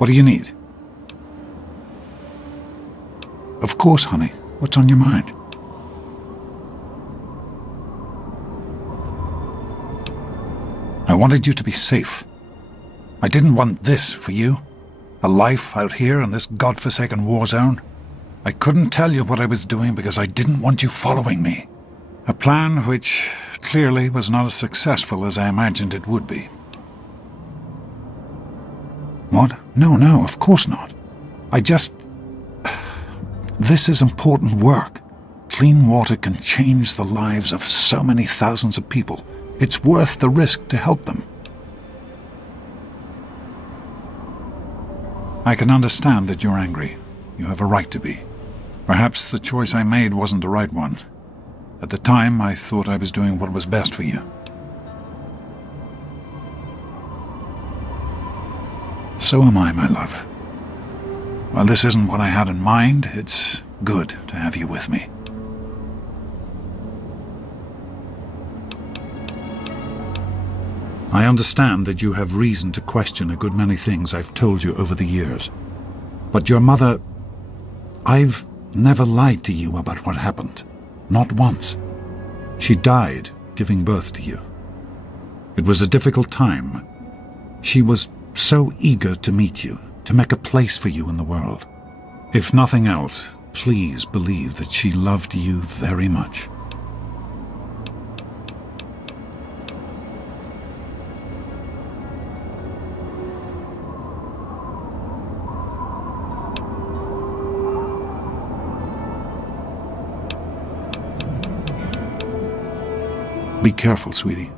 What do you need? Of course, honey. What's on your mind? I wanted you to be safe. I didn't want this for you. A life out here in this godforsaken war zone. I couldn't tell you what I was doing because I didn't want you following me. A plan which clearly was not as successful as I imagined it would be. What? No, of course not. This is important work. Clean water can change the lives of so many thousands of people. It's worth the risk to help them. I can understand that you're angry. You have a right to be. Perhaps the choice I made wasn't the right one. At the time, I thought I was doing what was best for you. So am I, my love. While this isn't what I had in mind, it's good to have you with me. I understand that you have reason to question a good many things I've told you over the years. But your mother... I've never lied to you about what happened. Not once. She died giving birth to you. It was a difficult time. She was so eager to meet you, to make a place for you in the world. If nothing else, please believe that she loved you very much. Be careful, sweetie.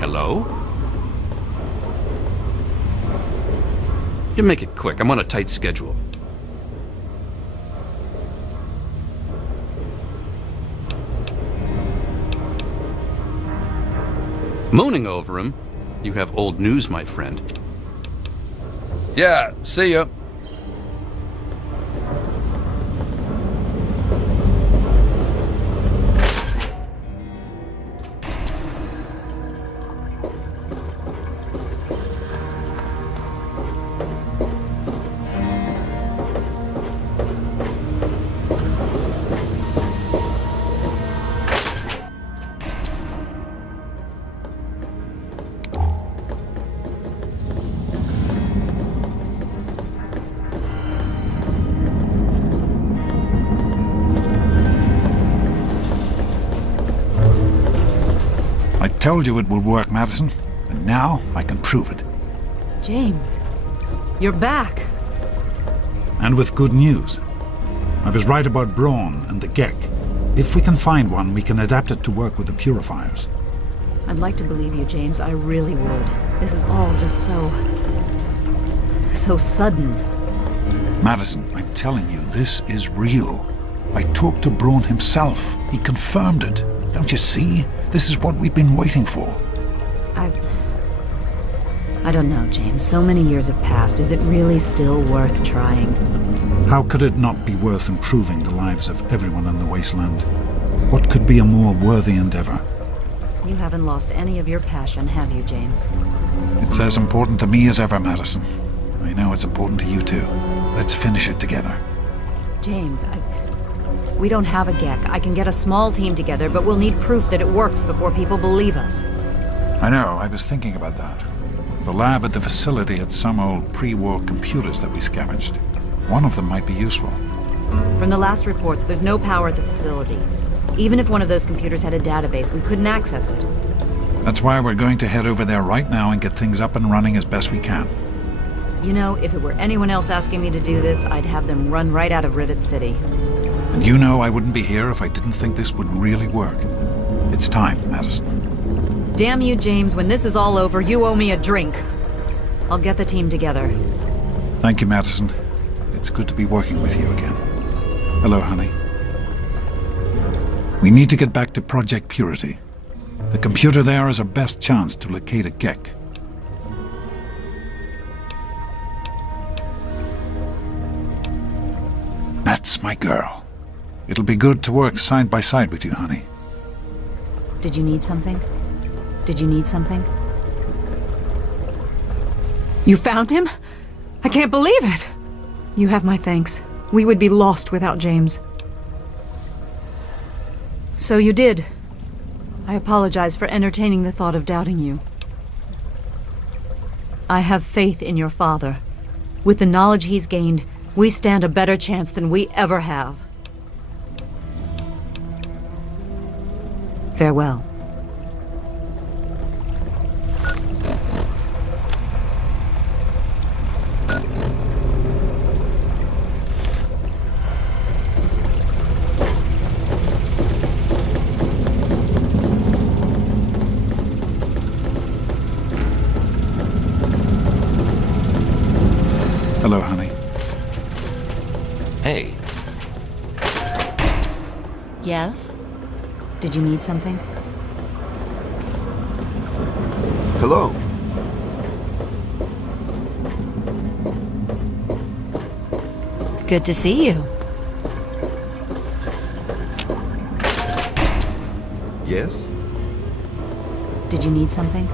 Hello? You make it quick. I'm on a tight schedule. Mooning over him? You have old news, my friend. Yeah, see ya. I told you it would work, Madison, and now I can prove it. James, you're back. And with good news. I was right about Braun and the Gek. If we can find one, we can adapt it to work with the purifiers. I'd like to believe you, James. I really would. This is all just so sudden. Madison, I'm telling you, this is real. I talked to Braun himself. He confirmed it. Don't you see? This is what we've been waiting for. I don't know, James. So many years have passed. Is it really still worth trying? How could it not be worth improving the lives of everyone in the wasteland? What could be a more worthy endeavor? You haven't lost any of your passion, have you, James? It's as important to me as ever, Madison. I know it's important to you too. Let's finish it together. James, we don't have a GEC. I can get a small team together, but we'll need proof that it works before people believe us. I know, I was thinking about that. The lab at the facility had some old pre-war computers that we scavenged. One of them might be useful. From the last reports, there's no power at the facility. Even if one of those computers had a database, we couldn't access it. That's why we're going to head over there right now and get things up and running as best we can. You know, if it were anyone else asking me to do this, I'd have them run right out of Rivet City. And you know I wouldn't be here if I didn't think this would really work. It's time, Madison. Damn you, James, when this is all over, you owe me a drink. I'll get the team together. Thank you, Madison. It's good to be working with you again. Hello, honey. We need to get back to Project Purity. The computer there is our best chance to locate a GEC. That's my girl. It'll be good to work side by side with you, honey. Did you need something? Did you need something? You found him? I can't believe it! You have my thanks. We would be lost without James. So you did. I apologize for entertaining the thought of doubting you. I have faith in your father. With the knowledge he's gained, we stand a better chance than we ever have. Farewell. Hello, honey. Hey, Yes? Did you need something? Hello. Good to see you. Yes? Did you need something?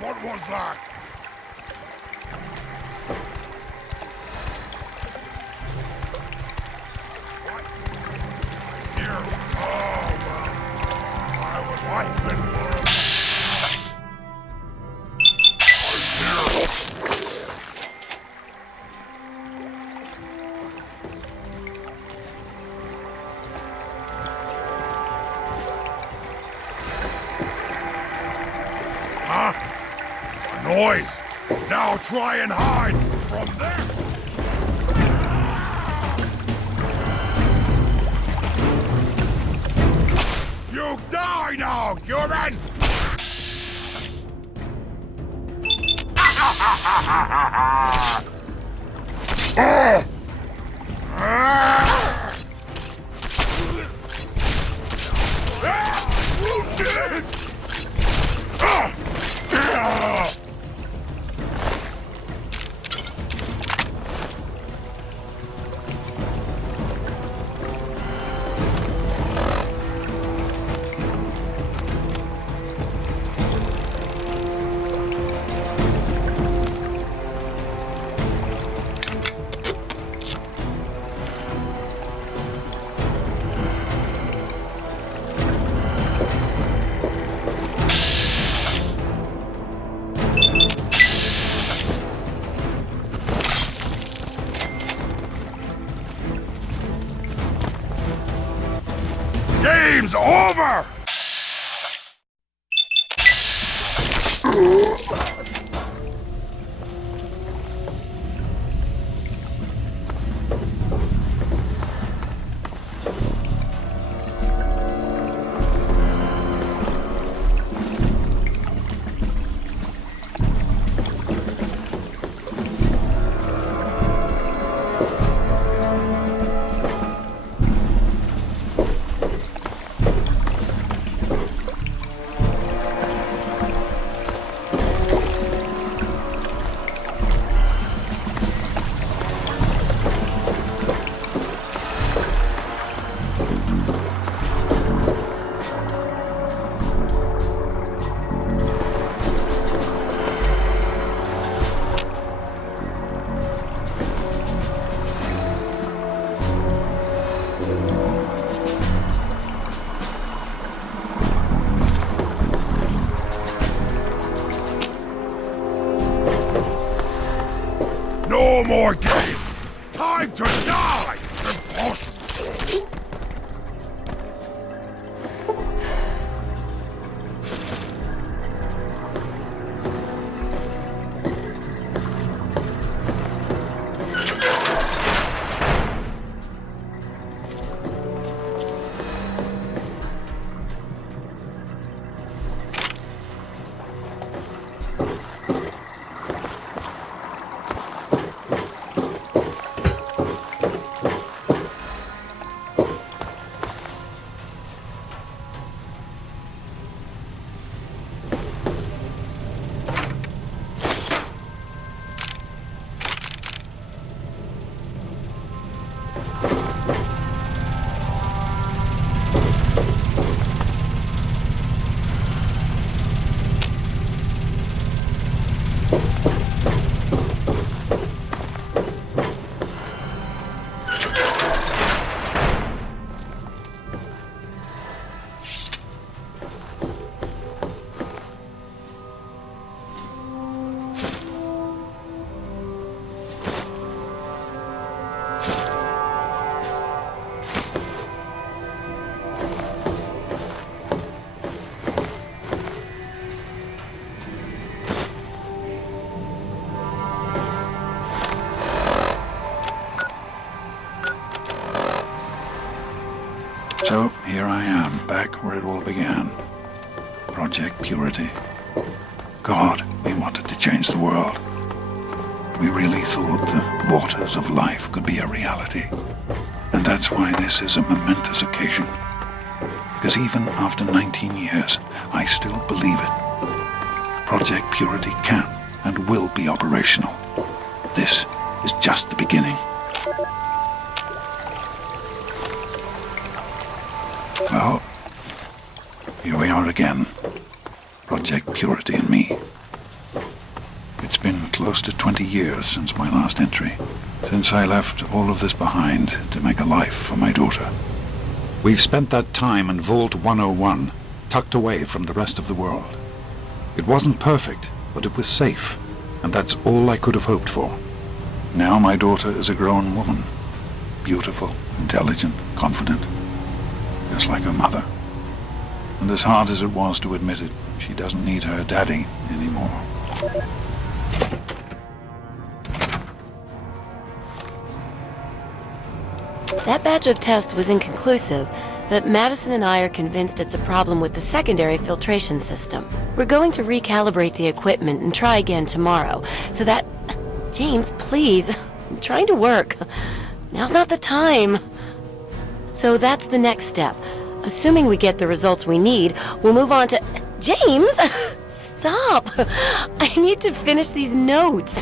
What was that? What? Here. Oh, well. I was waiting for it. Huh? A noise! Now try and hide from there! You die now, human! Game's over! No more game! Time to die! Impossible! So here I am, back where it all began. Project Purity. God, we wanted to change the world. We really thought the waters of life could be a reality. And that's why this is a momentous occasion. Because even after 19 years, I still believe it. Project Purity can and will be operational. This is just the beginning. Well, here we are again. Project Purity and me. been close to 20 years since my last entry, since I left all of this behind to make a life for my daughter. We've spent that time in Vault 101, tucked away from the rest of the world. It wasn't perfect, but it was safe, and that's all I could have hoped for. Now my daughter is a grown woman, beautiful, intelligent, confident, just like her mother. And as hard as it was to admit it, she doesn't need her daddy anymore. That batch of tests was inconclusive, but Madison and I are convinced it's a problem with the secondary filtration system. We're going to recalibrate the equipment and try again tomorrow, so that... James, please. I'm trying to work. Now's not the time. So that's the next step. Assuming we get the results we need, we'll move on to... James! Stop! I need to finish these notes.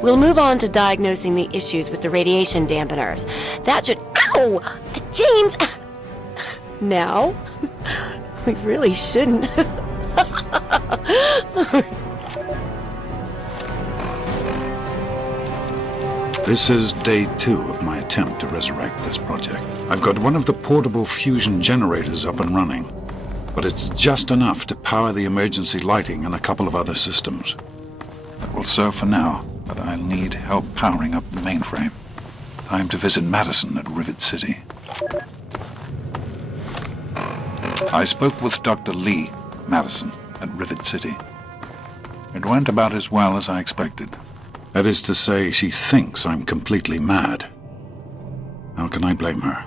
We'll move on to diagnosing the issues with the radiation dampeners. That should... Ow! James! Now? We really shouldn't. This is day 2 of my attempt to resurrect this project. I've got one of the portable fusion generators up and running, but it's just enough to power the emergency lighting and a couple of other systems. That will serve for now, but I'll need help powering up the mainframe. Time to visit Madison at Rivet City. I spoke with Dr. Lee, Madison, at Rivet City. It went about as well as I expected. That is to say, she thinks I'm completely mad. How can I blame her?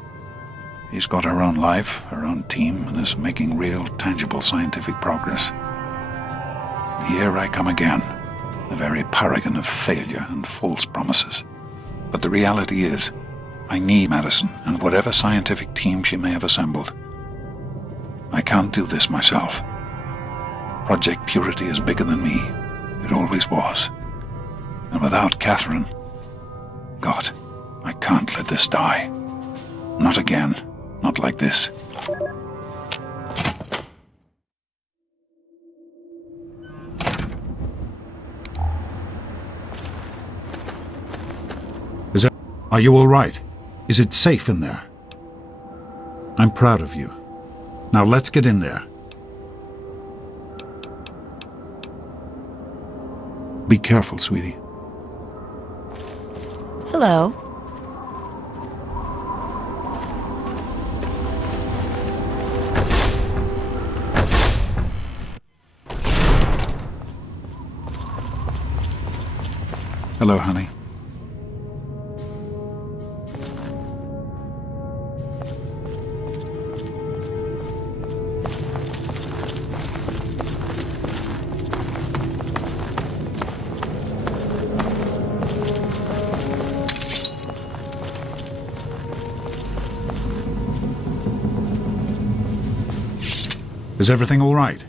She's got her own life, her own team, and is making real, tangible scientific progress. Here I come again, a very paragon of failure and false promises. But the reality is, I need Madison and whatever scientific team she may have assembled. I can't do this myself. Project Purity is bigger than me. It always was. And without Catherine... God, I can't let this die. Not again. Not like this. Are you all right? Is it safe in there? I'm proud of you. Now let's get in there. Be careful, sweetie. Hello. Hello, honey. Is everything all right?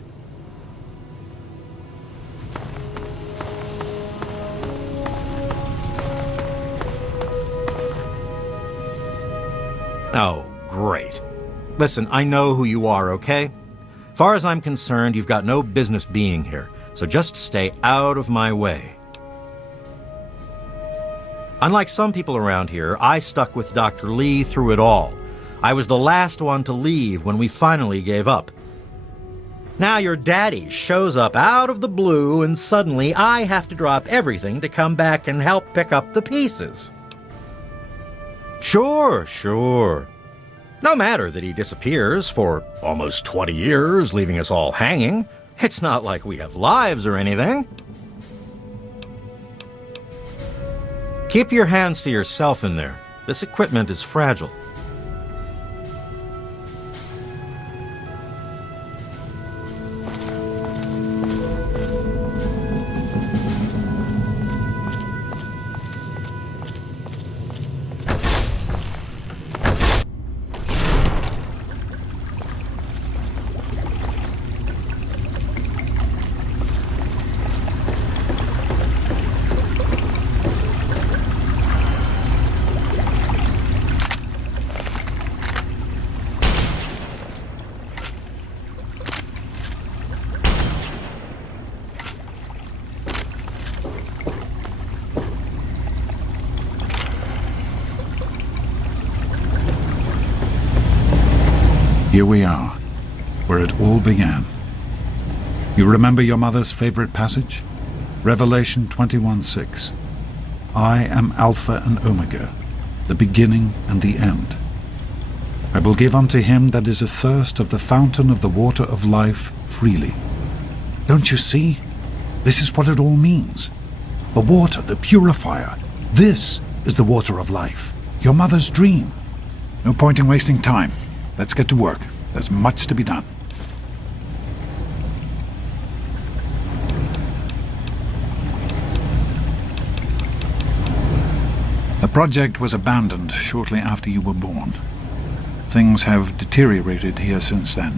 Oh, great. Listen, I know who you are, okay? Far as I'm concerned, you've got no business being here, so just stay out of my way. Unlike some people around here, I stuck with Dr. Lee through it all. I was the last one to leave when we finally gave up. Now your daddy shows up out of the blue and suddenly I have to drop everything to come back and help pick up the pieces. Sure. No matter that he disappears for almost 20 years, leaving us all hanging. It's not like we have lives or anything. Keep your hands to yourself in there. This equipment is fragile. Here we are, where it all began. You remember your mother's favorite passage? Revelation 21:6. I am Alpha and Omega, the beginning and the end. I will give unto him that is athirst of the fountain of the water of life freely. Don't you see? This is what it all means. The water, the purifier. This is the water of life. Your mother's dream. No point in wasting time. Let's get to work. There's much to be done. The project was abandoned shortly after you were born. Things have deteriorated here since then,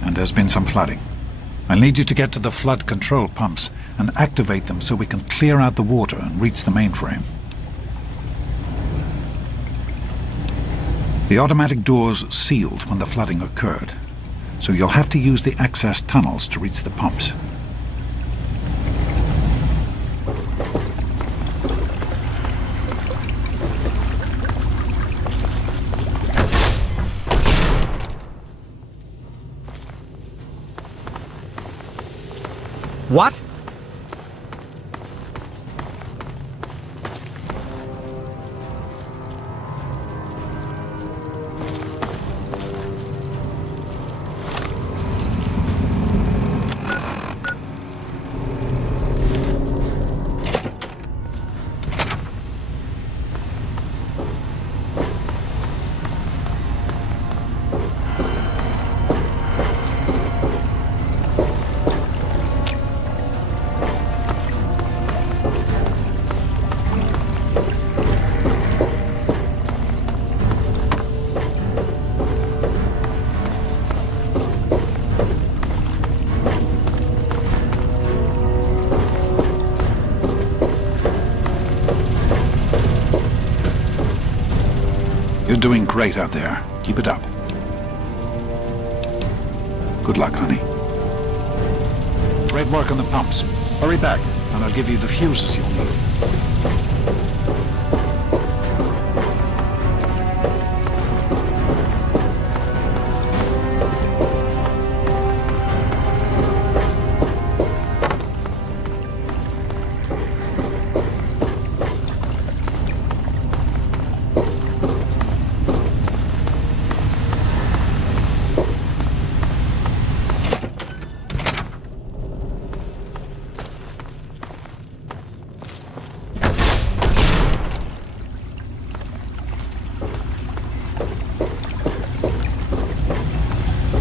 and there's been some flooding. I'll need you to get to the flood control pumps and activate them so we can clear out the water and reach the mainframe. The automatic doors sealed when the flooding occurred, so you'll have to use the access tunnels to reach the pumps. What? You're doing great out there. Keep it up. Good luck, honey. Great work on the pumps. Hurry back, and I'll give you the fuses you'll need.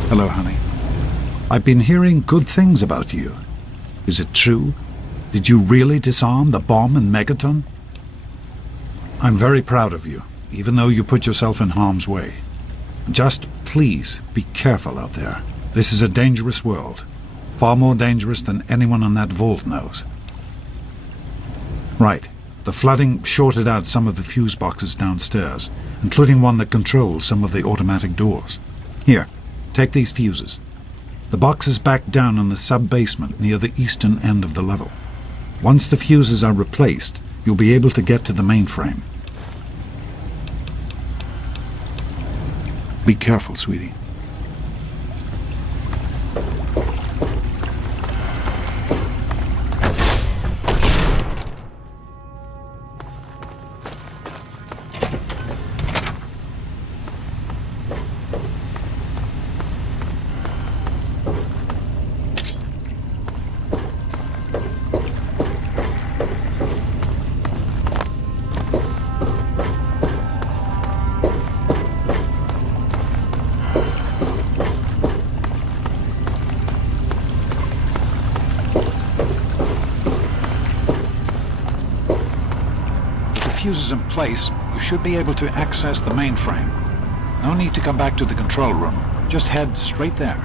Hello, honey. I've been hearing good things about you. Is it true? Did you really disarm the bomb in Megaton? I'm very proud of you, even though you put yourself in harm's way. Just please be careful out there. This is a dangerous world. Far more dangerous than anyone in that vault knows. Right. The flooding shorted out some of the fuse boxes downstairs, including one that controls some of the automatic doors. Here. Take these fuses. The box is back down in the sub-basement near the eastern end of the level. Once the fuses are replaced, you'll be able to get to the mainframe. Be careful, sweetie. Fuses in place, you should be able to access the mainframe. No need to come back to the control room. Just head straight there.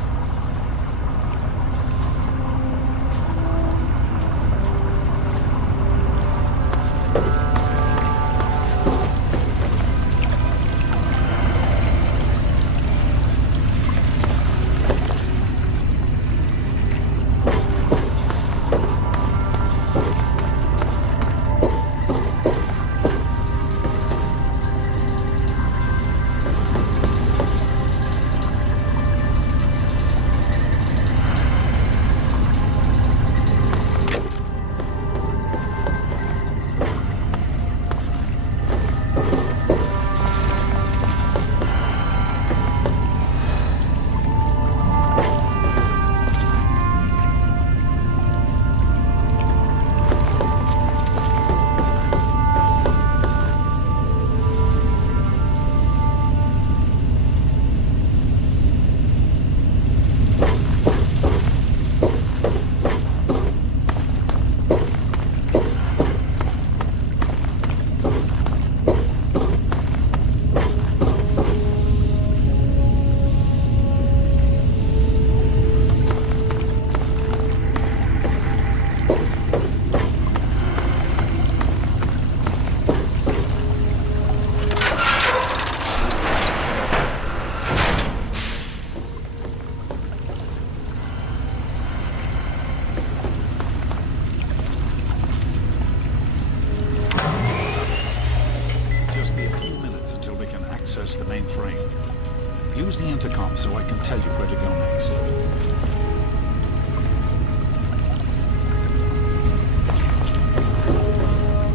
intercom so I can tell you where to go next.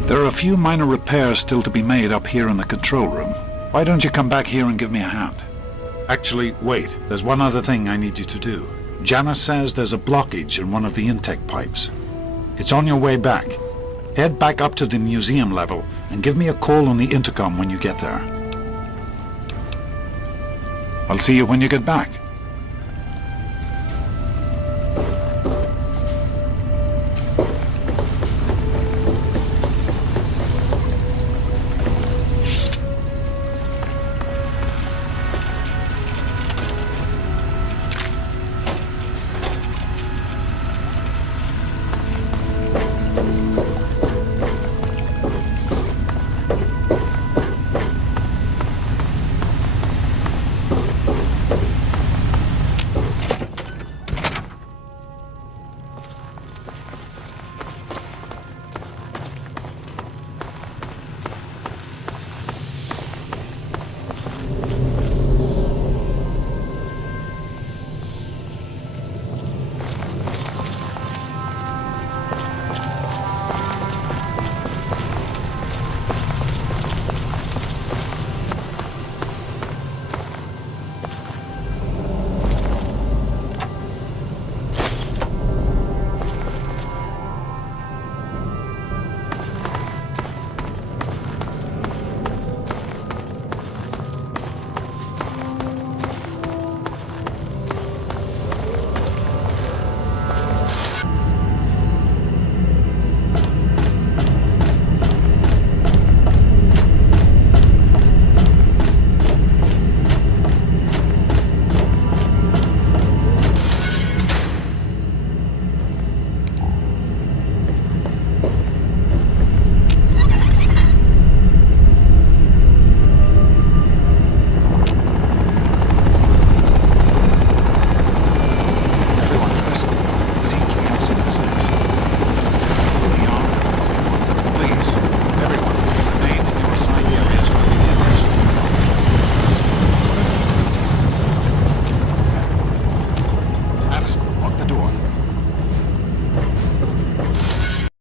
There are a few minor repairs still to be made up here in the control room. Why don't you come back here and give me a hand? Actually, wait. There's one other thing I need you to do. Janice says there's a blockage in one of the intake pipes. It's on your way back. Head back up to the museum level and give me a call on the intercom when you get there. I'll see you when you get back.